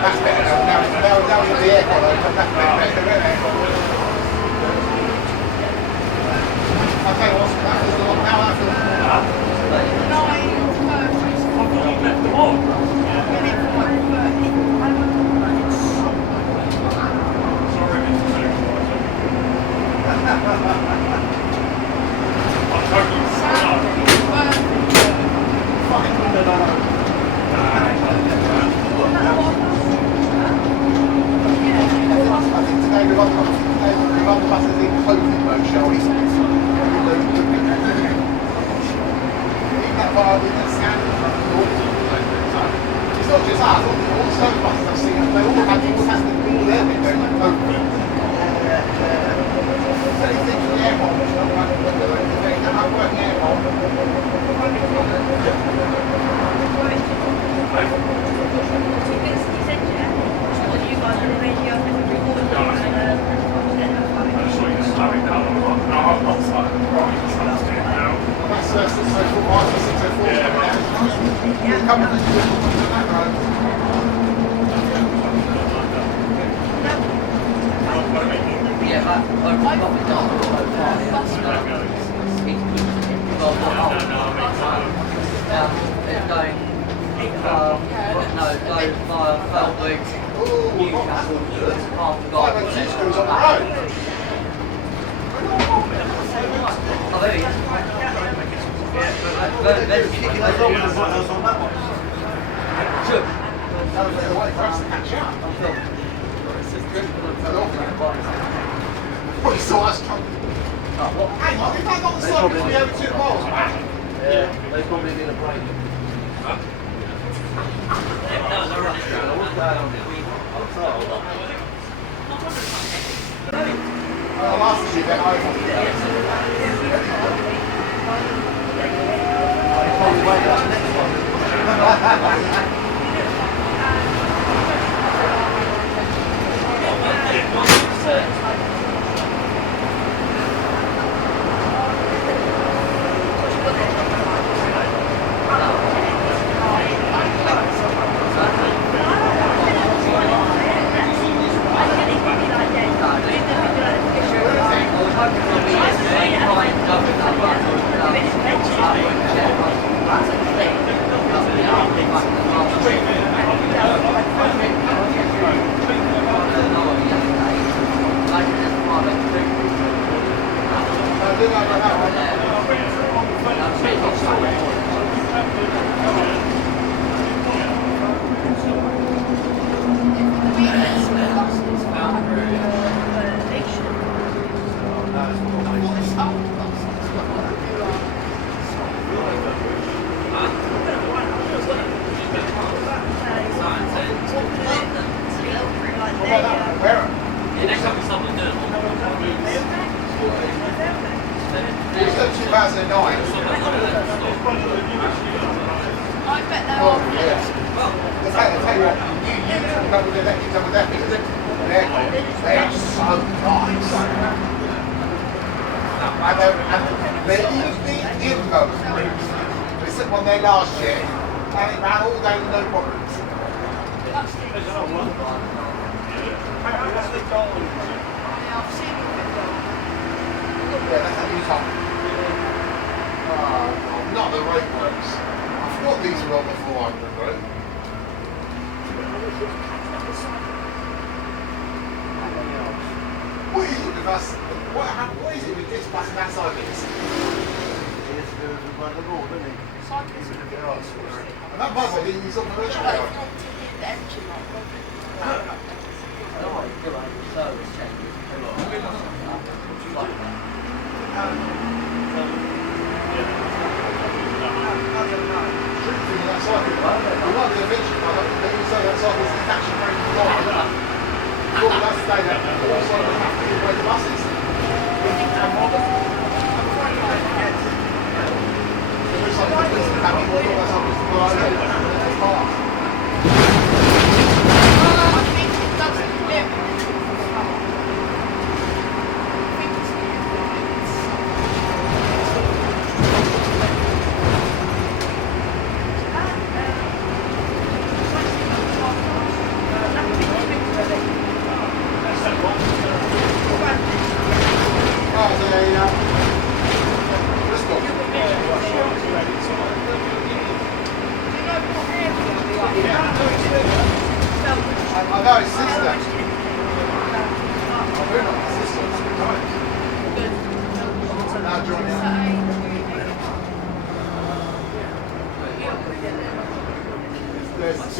That's better. Now we get the aircon open. That's better. Okay, what's that? Now that's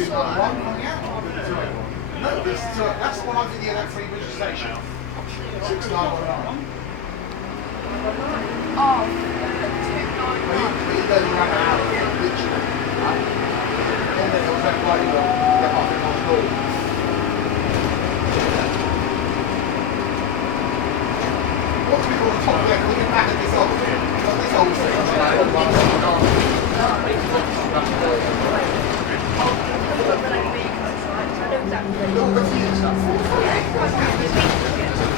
291 coming out? No, that's the one I did at Free Bridge Station. 6919. Oh, But you don't run out, literally. And then there was that bloody get off in my door. What people on top there looking back at this old thing? This old thing. You're confused stuff.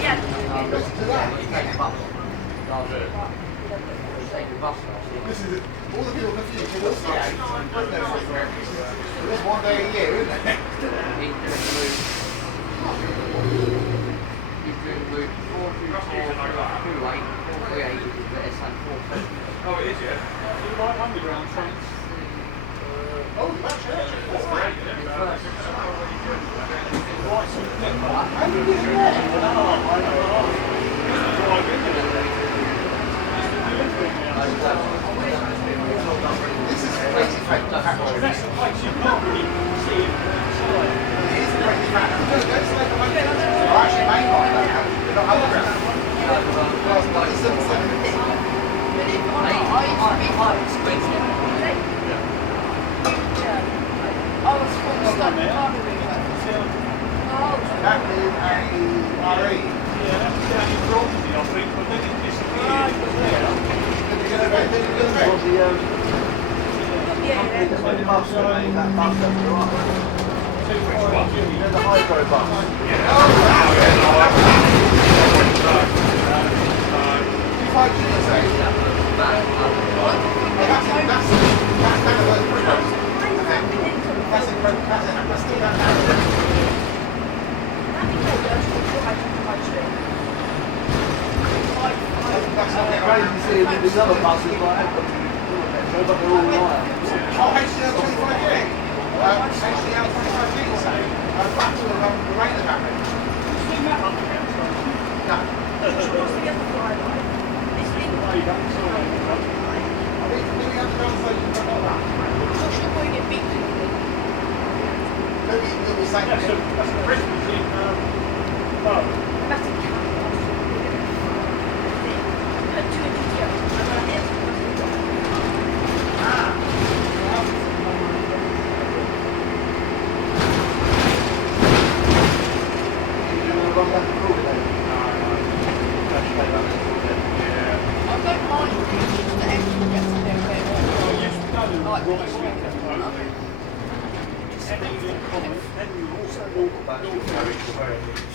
Yeah. Listen to that. This is it. All the people confused. There's one day a year, isn't there? He's doing route 424, 428, 438, Oh, it is, yeah. So you like underground trains? Oh, that's great. That's great, yeah. Right, so How do you get in there? This is crazy fact. that's the place you can't really see it outside. It is crazy fact. They're actually mainline, they're not underground. Last 97 seconds. That is a RE. Yeah, that's down in Bromley, I think, but then it disappeared. The hydro bus. Crazy seeing these other buses like that, but they're all right. HCL 25G. HCL 25G, so back to the rain of happening. No. Maybe underground station, but not that. Maybe it will say That's a Christmas in Burrow. And then you also walk back to the carriage.